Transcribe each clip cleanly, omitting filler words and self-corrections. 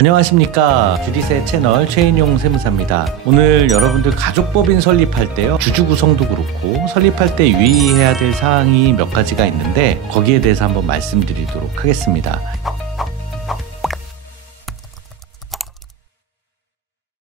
안녕하십니까. 주디세 채널 최인용 세무사입니다. 오늘 여러분들 가족법인 설립할 때요, 주주 구성도 그렇고 설립할 때 유의해야 될 사항이 몇 가지가 있는데 거기에 대해서 한번 말씀드리도록 하겠습니다.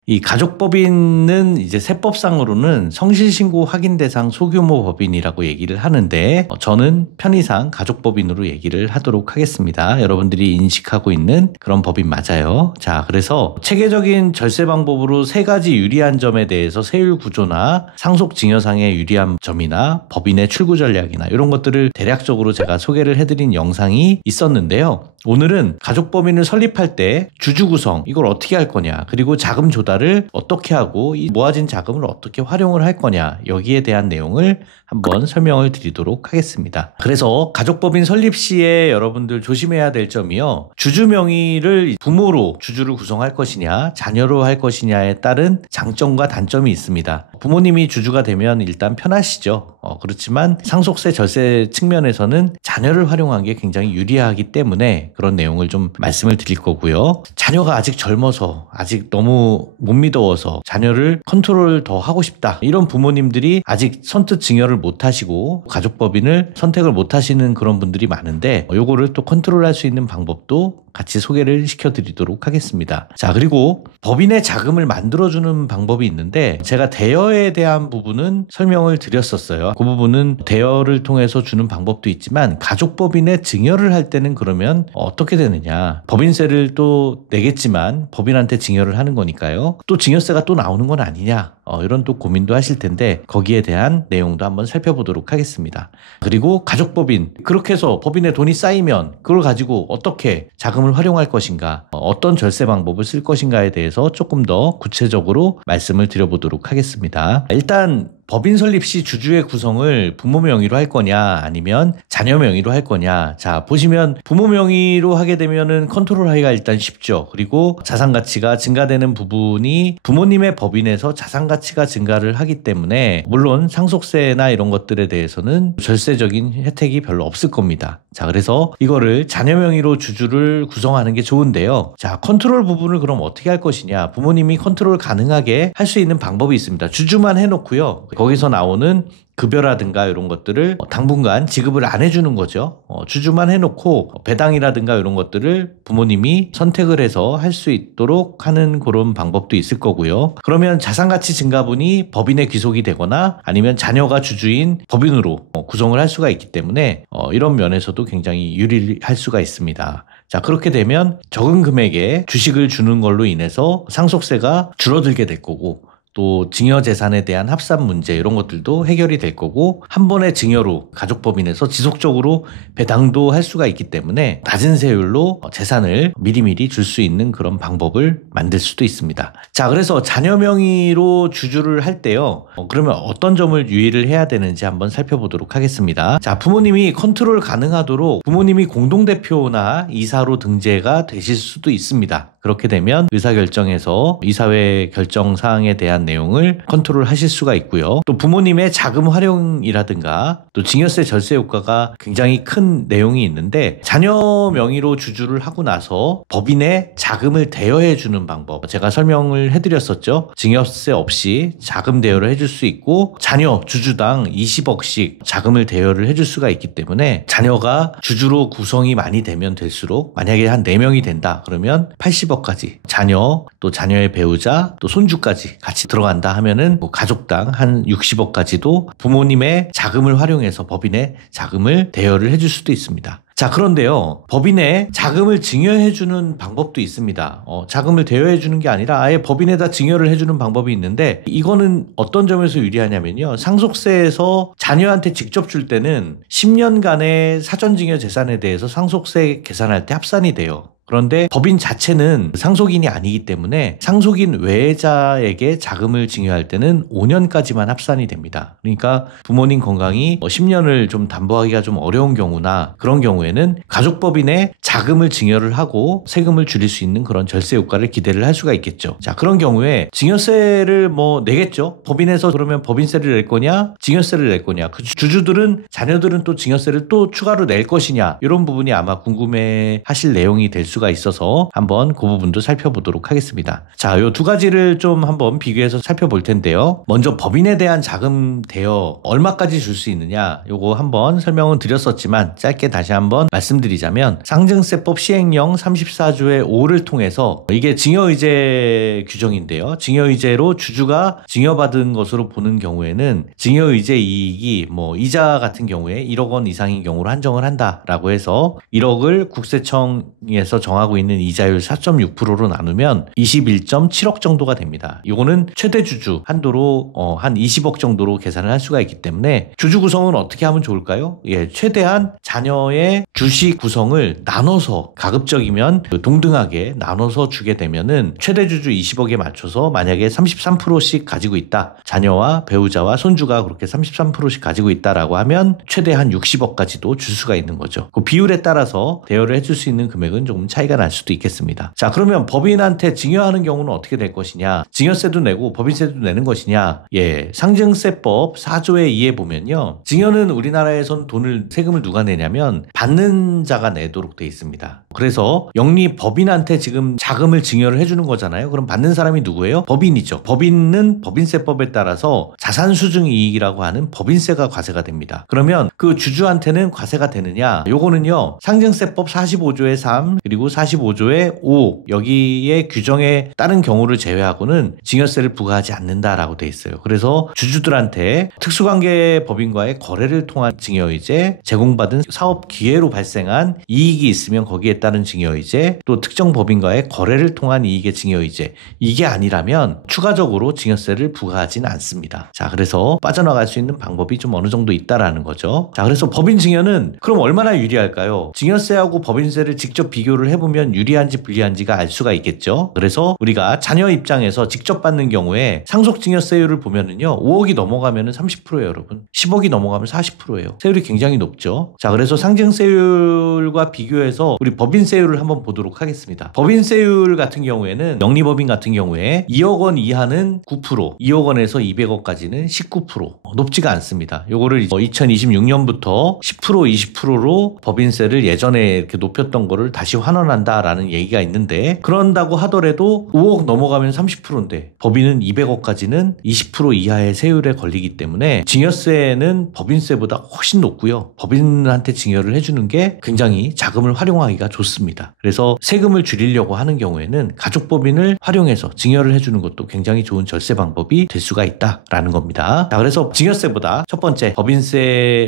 이 가족법인은 이제 세법상으로는 성실신고 확인 대상 소규모 법인이라고 얘기를 하는데 저는 편의상 가족법인으로 얘기를 하도록 하겠습니다. 여러분들이 인식하고 있는 그런 법인 맞아요. 자, 그래서 체계적인 절세 방법으로 세 가지 유리한 점에 대해서 세율 구조나 상속증여상의 유리한 점이나 법인의 출구 전략이나 이런 것들을 대략적으로 제가 소개를 해드린 영상이 있었는데요. 오늘은 가족법인을 설립할 때 주주 구성 이걸 어떻게 할 거냐, 그리고 자금 조달을 어떻게 하고 이 모아진 자금을 어떻게 활용을 할 거냐, 여기에 대한 내용을 한번 설명을 드리도록 하겠습니다. 그래서 가족법인 설립 시에 여러분들 조심해야 될 점이요, 주주 명의를 부모로 주주를 구성할 것이냐 자녀로 할 것이냐에 따른 장점과 단점이 있습니다. 부모님이 주주가 되면 일단 편하시죠. 그렇지만 상속세 절세 측면에서는 자녀를 활용한 게 굉장히 유리하기 때문에 그런 내용을 좀 말씀을 드릴 거고요. 자녀가 아직 젊어서 아직 너무 못 믿어서 자녀를 컨트롤 더 하고 싶다, 이런 부모님들이 아직 선뜻 증여를 못 하시고 가족법인을 선택을 못 하시는 그런 분들이 많은데, 요거를 또 컨트롤할 수 있는 방법도 같이 소개를 시켜드리도록 하겠습니다. 자, 그리고 법인의 자금을 만들어주는 방법이 있는데 제가 대여에 대한 부분은 설명을 드렸었어요. 그 부분은 대여를 통해서 주는 방법도 있지만 가족법인의 증여를 할 때는 그러면 어떻게 되느냐, 법인세를 또 내겠지만 법인한테 증여를 하는 거니까요, 또 증여세가 또 나오는 건 아니냐, 이런 또 고민도 하실 텐데 거기에 대한 내용도 한번 살펴보도록 하겠습니다. 그리고 가족법인, 그렇게 해서 법인에 돈이 쌓이면 그걸 가지고 어떻게 자금을 활용할 것인가, 어떤 절세 방법을 쓸 것인가에 대해서 조금 더 구체적으로 말씀을 드려보도록 하겠습니다. 일단 법인 설립 시 주주의 구성을 부모 명의로 할 거냐 아니면 자녀 명의로 할 거냐. 자, 보시면 부모 명의로 하게 되면은 컨트롤하기가 일단 쉽죠. 그리고 자산 가치가 증가되는 부분이 부모님의 법인에서 자산 가치가 증가를 하기 때문에 물론 상속세나 이런 것들에 대해서는 절세적인 혜택이 별로 없을 겁니다. 자, 그래서 이거를 자녀 명의로 주주를 구성하는 게 좋은데요. 자, 컨트롤 부분을 그럼 어떻게 할 것이냐. 부모님이 컨트롤 가능하게 할 수 있는 방법이 있습니다. 주주만 해놓고요, 거기서 나오는 급여라든가 이런 것들을 당분간 지급을 안 해주는 거죠. 주주만 해놓고 배당이라든가 이런 것들을 부모님이 선택을 해서 할 수 있도록 하는 그런 방법도 있을 거고요. 그러면 자산가치 증가분이 법인에 귀속이 되거나 아니면 자녀가 주주인 법인으로 구성을 할 수가 있기 때문에 이런 면에서도 굉장히 유리할 수가 있습니다. 자, 그렇게 되면 적은 금액의 주식을 주는 걸로 인해서 상속세가 줄어들게 될 거고, 또 증여 재산에 대한 합산 문제 이런 것들도 해결이 될 거고, 한 번의 증여로 가족법인에서 지속적으로 배당도 할 수가 있기 때문에 낮은 세율로 재산을 미리미리 줄 수 있는 그런 방법을 만들 수도 있습니다. 자, 그래서 자녀 명의로 주주를 할 때요, 그러면 어떤 점을 유의를 해야 되는지 한번 살펴보도록 하겠습니다. 자, 부모님이 컨트롤 가능하도록 부모님이 공동대표나 이사로 등재가 되실 수도 있습니다. 그렇게 되면 의사결정에서 이사회 결정 사항에 대한 내용을 컨트롤 하실 수가 있고요. 또 부모님의 자금 활용이라든가 또 증여세 절세 효과가 굉장히 큰 내용이 있는데, 자녀 명의로 주주를 하고 나서 법인에 자금을 대여해 주는 방법 제가 설명을 해드렸었죠. 증여세 없이 자금 대여를 해줄 수 있고, 자녀 주주당 20억씩 자금을 대여를 해줄 수가 있기 때문에 자녀가 주주로 구성이 많이 되면 될수록, 만약에 한 4명이 된다 그러면 80억까지 자녀, 또 자녀의 배우자, 또 손주까지 같이 들어간다 하면은 가족당 한 60억까지도 부모님의 자금을 활용해서 법인에 자금을 대여를 해줄 수도 있습니다. 자, 그런데요, 법인에 자금을 증여해주는 방법도 있습니다. 자금을 대여해주는 게 아니라 아예 법인에다 증여를 해주는 방법이 있는데, 이거는 어떤 점에서 유리하냐면요, 상속세에서 자녀한테 직접 줄 때는 10년간의 사전증여 재산에 대해서 상속세 계산할 때 합산이 돼요. 그런데 법인 자체는 상속인이 아니기 때문에 상속인 외자에게 자금을 증여할 때는 5년까지만 합산이 됩니다. 그러니까 부모님 건강이 10년을 좀 담보하기가 좀 어려운 경우나 그런 경우에는 가족법인에 자금을 증여를 하고 세금을 줄일 수 있는 그런 절세 효과를 기대를 할 수가 있겠죠. 자, 그런 경우에 증여세를 내겠죠. 법인에서 그러면 법인세를 낼 거냐, 증여세를 낼 거냐. 그 주주들은, 자녀들은 또 증여세를 또 추가로 낼 것이냐, 이런 부분이 아마 궁금해 하실 내용이 될 수 수가 있어서 한번 그 부분도 살펴보도록 하겠습니다. 자, 요 두 가지를 좀 한번 비교해서 살펴볼 텐데요. 먼저 법인에 대한 자금 대여 얼마까지 줄 수 있느냐, 요거 한번 설명은 드렸었지만 짧게 다시 한번 말씀드리자면, 상증세법 시행령 34조의 5를 통해서, 이게 증여의제 규정인데요. 증여의제로 주주가 증여받은 것으로 보는 경우에는 증여의제 이익이 이자 같은 경우에 1억 원 이상인 경우로 한정을 한다라고 해서 1억을 국세청에서 정하고 있는 이자율 4.6%로 나누면 21.7억 정도가 됩니다. 이거는 최대 주주 한도로 한 20억 정도로 계산을 할 수가 있기 때문에, 주주 구성은 어떻게 하면 좋을까요? 최대한 자녀의 주식 구성을 나눠서, 가급적이면 동등하게 나눠서 주게 되면은 최대 주주 20억에 맞춰서 만약에 33%씩 가지고 있다, 자녀와 배우자와 손주가 그렇게 33%씩 가지고 있다라고 하면 최대 한 60억까지도 줄 수가 있는 거죠. 그 비율에 따라서 대여를 해줄 수 있는 금액은 조금 차이가 날 수도 있겠습니다. 자, 그러면 법인한테 증여하는 경우는 어떻게 될 것이냐, 증여세도 내고 법인세도 내는 것이냐. 상증세법 4조의 2에 보면요, 증여는 우리나라에선 세금을 누가 내냐면 받는 자가 내도록 돼 있습니다. 그래서 영리 법인한테 지금 자금을 증여를 해주는 거잖아요. 그럼 받는 사람이 누구예요? 법인이죠. 법인은 법인세법에 따라서 자산수증이익이라고 하는 법인세가 과세가 됩니다. 그러면 그 주주한테는 과세가 되느냐? 요거는요, 상증세법 45조의 3 그리고 45조의 5 여기에 규정에 따른 경우를 제외하고는 증여세를 부과하지 않는다라고 돼 있어요. 그래서 주주들한테 특수관계 법인과의 거래를 통한 증여의제, 제공받은 사업 기회로 발생한 이익이 있으면 거기에 따른 증여의제, 또 특정 법인과의 거래를 통한 이익의 증여의제, 이게 아니라면 추가적으로 증여세를 부과하지는 않습니다. 자, 그래서 빠져나갈 수 있는 방법이 좀 어느 정도 있다라는 거죠. 자, 그래서 법인 증여는 그럼 얼마나 유리할까요? 증여세하고 법인세를 직접 비교를 해보면 유리한지 불리한지가 알 수가 있겠죠. 그래서 우리가 자녀 입장에서 직접 받는 경우에 상속 증여세율을 보면은요, 5억이 넘어가면은 30%예요, 여러분. 10억이 넘어가면 40%예요. 세율이 굉장히 높죠. 자, 그래서 상증세율과 비교해서 우리 법인세율을 한번 보도록 하겠습니다. 법인세율 같은 경우에는, 영리법인 같은 경우에 2억 원 이하는 9%, 2억 원에서 200억까지는 19%. 높지가 않습니다. 요거를 2026년부터 10%, 20%로 법인세를 예전에 이렇게 높였던 거를 다시 환원한다라는 얘기가 있는데, 그런다고 하더라도 5억 넘어가면 30%인데 법인은 200억까지는 20% 이하의 세율에 걸리기 때문에 증여세는 법인세보다 훨씬 높고요. 법인한테 증여를 해주는 게 굉장히 자금을 활용하기가 좋습니다. 그래서 세금을 줄이려고 하는 경우에는 가족법인을 활용해서 증여를 해주는 것도 굉장히 좋은 절세 방법이 될 수가 있다라는 겁니다. 자, 그래서 증여세보다 첫 번째,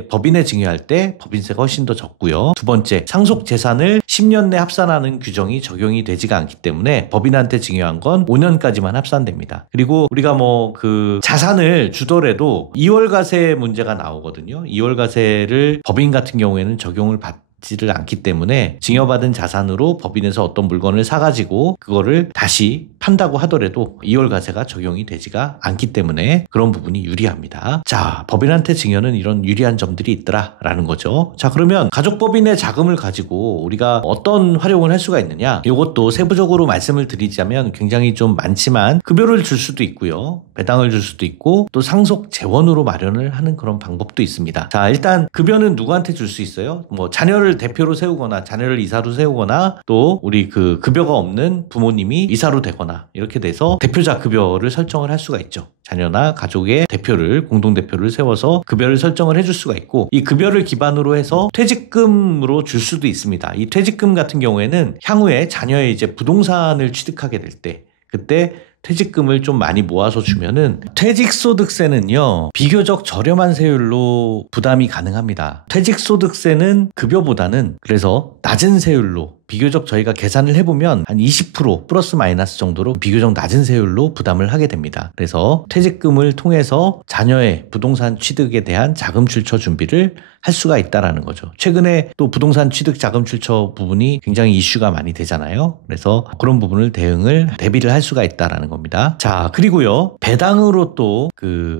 법인에 증여할 때 법인세가 훨씬 더 적고요. 두 번째, 상속 재산을 10년 내 합산하는 규정이 적용이 되지가 않기 때문에 법인한테 증여한 건 5년까지만 합산됩니다. 그리고 우리가 자산을 주더라도 2월과세 문제가 나오거든요. 2월과세를 법인 같은 경우에는 적용을 지를 않기 때문에 증여받은 자산으로 법인에서 어떤 물건을 사가지고 그거를 다시 판다고 하더라도 2월과세가 적용이 되지가 않기 때문에 그런 부분이 유리합니다. 자, 법인한테 증여는 이런 유리한 점들이 있더라라는 거죠. 자, 그러면 가족법인의 자금을 가지고 우리가 어떤 활용을 할 수가 있느냐, 이것도 세부적으로 말씀을 드리자면 굉장히 좀 많지만, 급여를 줄 수도 있고요, 배당을 줄 수도 있고, 또 상속 재원으로 마련을 하는 그런 방법도 있습니다. 자, 일단 급여는 누구한테 줄 수 있어요? 자녀를 대표로 세우거나 자녀를 이사로 세우거나, 또 우리 급여가 없는 부모님이 이사로 되거나, 이렇게 돼서 대표자 급여를 설정을 할 수가 있죠. 자녀나 가족의 대표를, 공동대표를 세워서 급여를 설정을 해줄 수가 있고, 이 급여를 기반으로 해서 퇴직금으로 줄 수도 있습니다. 이 퇴직금 같은 경우에는 향후에 자녀의 부동산을 취득하게 될 때, 그때 퇴직금을 좀 많이 모아서 주면은 퇴직소득세는요, 비교적 저렴한 세율로 부담이 가능합니다. 퇴직소득세는 급여보다는 그래서 낮은 세율로, 비교적 저희가 계산을 해보면 한 20% 플러스 마이너스 정도로 비교적 낮은 세율로 부담을 하게 됩니다. 그래서 퇴직금을 통해서 자녀의 부동산 취득에 대한 자금 출처 준비를 할 수가 있다라는 거죠. 최근에 또 부동산 취득 자금 출처 부분이 굉장히 이슈가 많이 되잖아요. 그래서 그런 부분을 대비를 할 수가 있다라는 겁니다. 자, 그리고요, 배당으로 또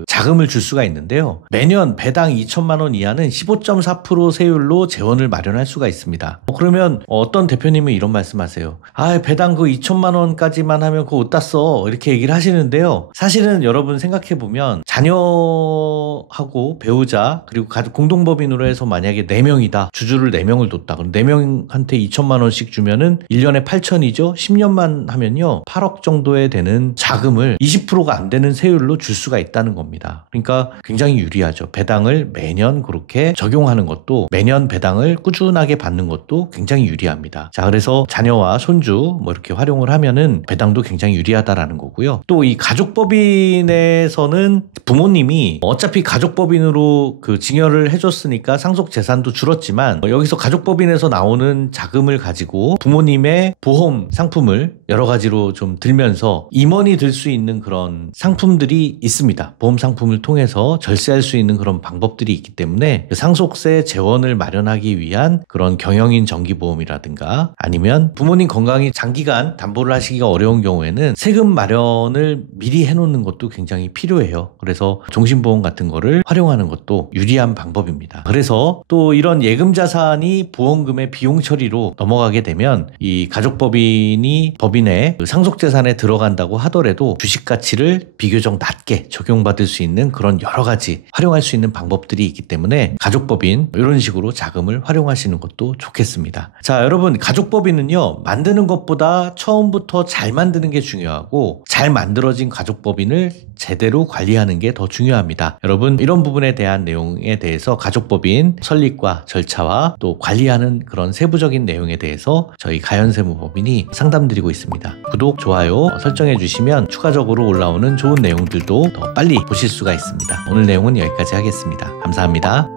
자금을 줄 수가 있는데요. 매년 배당 2천만 원 이하는 15.4% 세율로 재원을 마련할 수가 있습니다. 그러면 어떤 대표님은 이런 말씀하세요. 아, 배당 그 2천만 원까지만 하면 그거 어디다 써? 이렇게 얘기를 하시는데요. 사실은 여러분 생각해보면 자녀하고 배우자 그리고 가족 공동법인으로 해서 만약에 4명이다. 주주를 4명을 뒀다. 그럼 4명한테 2천만 원씩 주면은 1년에 8천이죠. 10년만 하면요. 8억 정도에 되는 자금을 20%가 안 되는 세율로 줄 수가 있다는 겁니다. 그러니까 굉장히 유리하죠. 배당을 매년 그렇게 적용하는 것도 매년 배당을 꾸준하게 받는 것도 굉장히 유리합니다. 자, 그래서 자녀와 손주 뭐 이렇게 활용을 하면은 배당도 굉장히 유리하다라는 거고요. 또 이 가족법인에서는 부모님이 어차피 가족법인으로 그 증여를 해줬으니까 상속 재산도 줄었지만 여기서 가족법인에서 나오는 자금을 가지고 부모님의 보험 상품을 여러 가지로 좀 들면서 임원이 들 수 있는 그런 상품들이 있습니다. 보험 상품을 통해서 절세할 수 있는 그런 방법들이 있기 때문에 상속세 재원을 마련하기 위한 그런 경영인 정기보험이라든가 아니면 부모님 건강이 장기간 담보를 하시기가 어려운 경우에는 세금 마련을 미리 해놓는 것도 굉장히 필요해요. 그래서 종신보험 같은 거를 활용하는 것도 유리한 방법입니다. 그래서 또 이런 예금 자산이 보험금의 비용 처리로 넘어가게 되면 이 가족법인이 법인의 상속재산에 들어간다고 하더라도 주식 가치를 비교적 낮게 적용받을 수 있는 그런 여러 가지 활용할 수 있는 방법들이 있기 때문에 가족법인 이런 식으로 자금을 활용하시는 것도 좋겠습니다. 자, 여러분 가족법인은요 만드는 것보다 처음부터 잘 만드는 게 중요하고 잘 만들어진 가족법인을 제대로 관리하는 게 더 중요합니다. 여러분 이런 부분에 대한 내용에 대해서 가족법인 설립과 절차와 또 관리하는 그런 세부적인 내용에 대해서 저희 가연세무법인이 상담드리고 있습니다. 구독, 좋아요 설정해 주시면 추가적으로 올라오는 좋은 내용들도 더 빨리 보실 수가 있습니다. 오늘 내용은 여기까지 하겠습니다. 감사합니다.